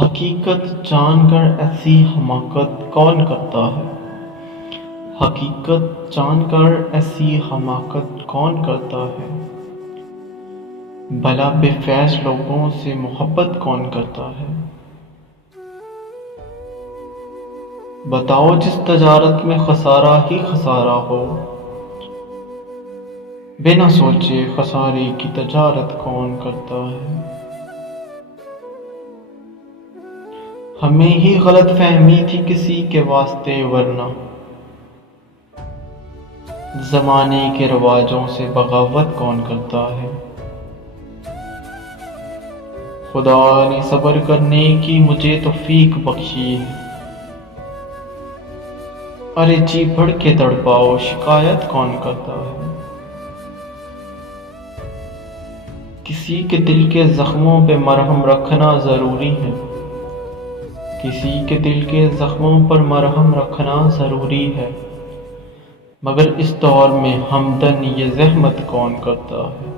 حقیقت جان کر ایسی حماقت کون کرتا ہے؟ حقیقت جان کر ایسی حماقت کون کرتا ہے؟ بھلا بے فیض لوگوں سے محبت کون کرتا ہے؟ بتاؤ جس تجارت میں خسارہ ہی خسارہ ہو، بنا سوچے خسارے کی تجارت کون کرتا ہے؟ ہمیں ہی غلط فہمی تھی کسی کے واسطے، ورنہ زمانے کے رواجوں سے بغاوت کون کرتا ہے؟ خدا نے صبر کرنے کی مجھے توفیق بخشی ہے، ارے جی بڑھ کے تڑپاؤ شکایت کون کرتا ہے؟ کسی کے دل کے زخموں پہ مرہم رکھنا ضروری ہے، کسی کے دل کے زخموں پر مرہم رکھنا ضروری ہے، مگر اس دور میں ہمدن یہ زحمت کون کرتا ہے؟